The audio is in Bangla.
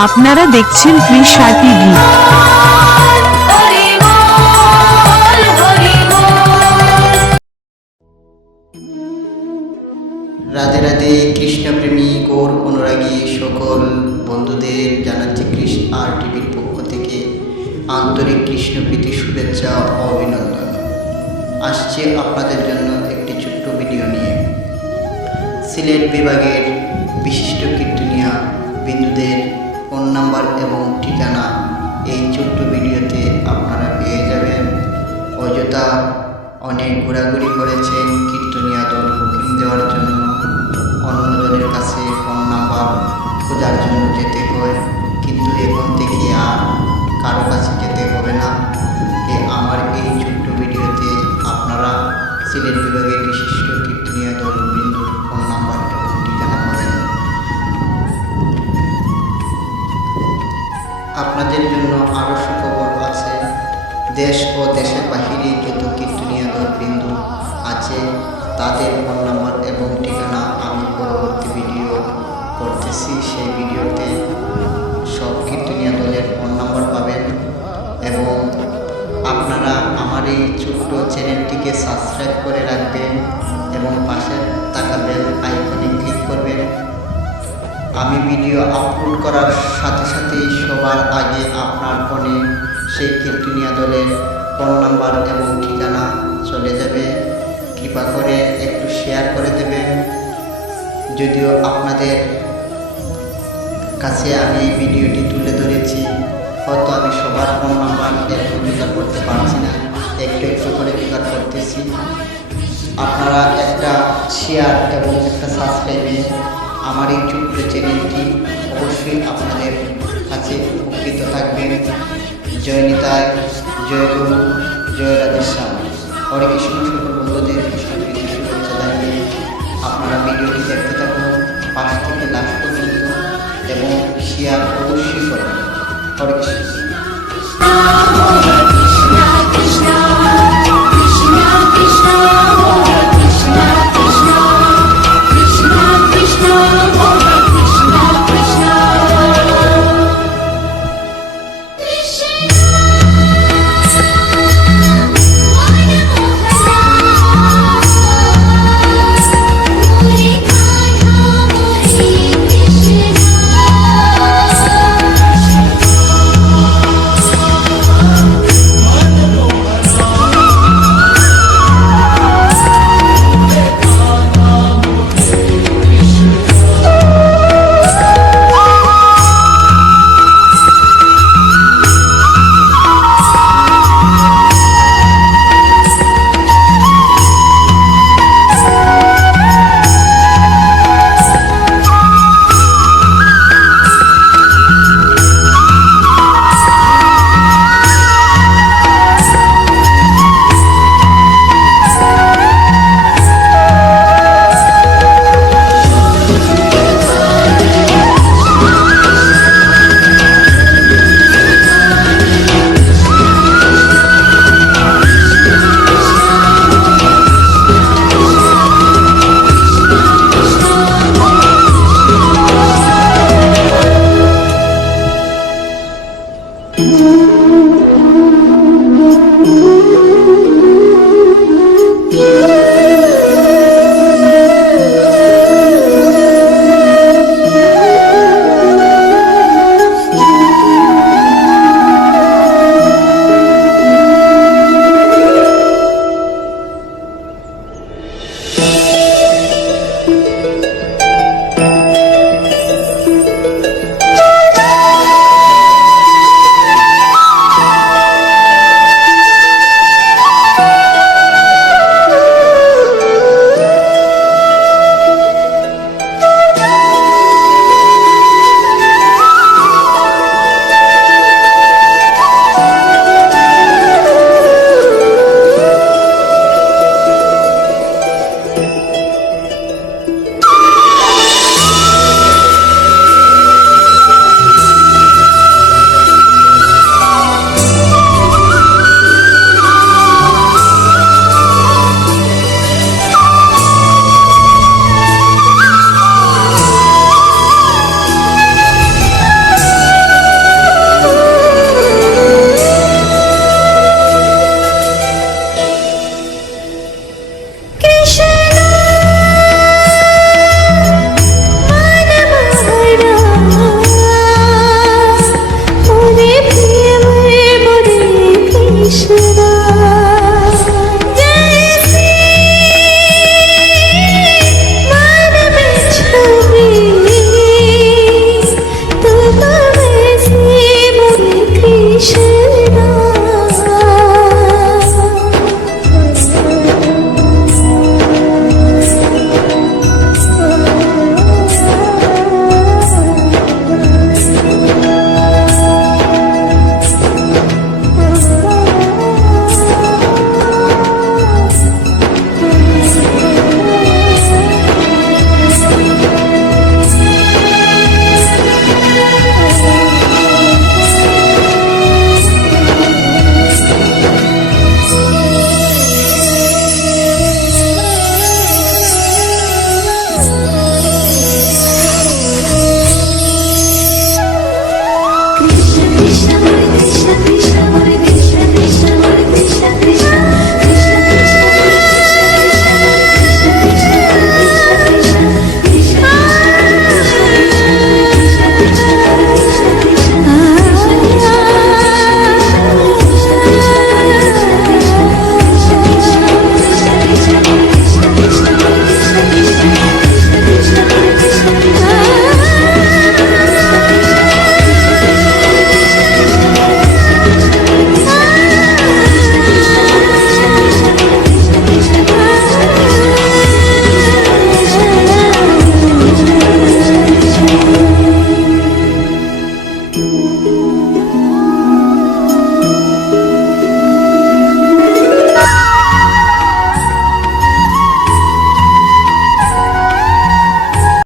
আপনারা দেখছেন কৃষা টিভি। রাধে রাধে, কৃষ্ণপ্রেমী, গৌর অনুরাগী সকল বন্ধুদের জানাচ্ছি কৃষ্ণ আর টিভির পক্ষ থেকে আন্তরিক কৃষ্ণপ্রীতি, শুভেচ্ছা ও অভিনন্দন। আসছে আপনাদের জন্য একটি ছোট্ট ভিডিও নিয়ে। সিলেট বিভাগের বিশিষ্ট কীর্তনিয়া বিন্দুদের ফোন নাম্বার এবং ঠিকানা এই ছোট্ট ভিডিওতে আপনারা পেয়ে যাবেন। অযথা অনেক ঘোরাঘুরি করেছেন কীর্তনিয়া দল বুকিং দেওয়ার আপনাদের জন্য আরও সুখবর আছে। দেশ ও দেশের বাহিরে যত কীর্তনীয় বিন্দু আছে, তাদের ফোন নাম্বার এবং ঠিকানা আমি পরবর্তী ভিডিও করতেছি। সেই ভিডিওতে সব কীর্তনীয় দলের ফোন নাম্বার পাবেন এবং আপনারা আমার এই ছোট্ট চ্যানেলটিকে সাবস্ক্রাইব করে রাখবেন এবং পাশে থাকা বেল আইকনে ক্লিক করবেন। আমি ভিডিও আপলোড করার সাথে সাথেই সবার আগে আপনার ফোনে সেই কীর্তনীয় দলের ফোন নাম্বার এবং ঠিকানা চলে যাবে। কৃপা করে একটু শেয়ার করে দেবেন। যদিও আপনাদের কাছে আমি এই ভিডিওটি তুলে ধরেছি, হয়তো আমি সবার ফোন নাম্বার এখন জোগাড় করতে পারছি না। একটু একটু করে জোগাড় করতেছি। আপনারা একটা শেয়ার এবং একটা সাবস্ক্রাইবে আমার এই ছোট্ট চ্যানেলটি অবশ্যই আপনাদের কাছে উপকৃত থাকবেন জয় নিতাই, জয় গুরু, জয় রাধেশ্যাম হরে কৃষ্ণ, সকল বন্ধুদের শুভেচ্ছা জানিয়ে আপনারা ভিডিওটি দেখতে থাকুন, পাশ থেকে লাস্ট পর্যন্ত, এবং শেয়ার অবশ্যই করবেন হরে কৃষ্ণ।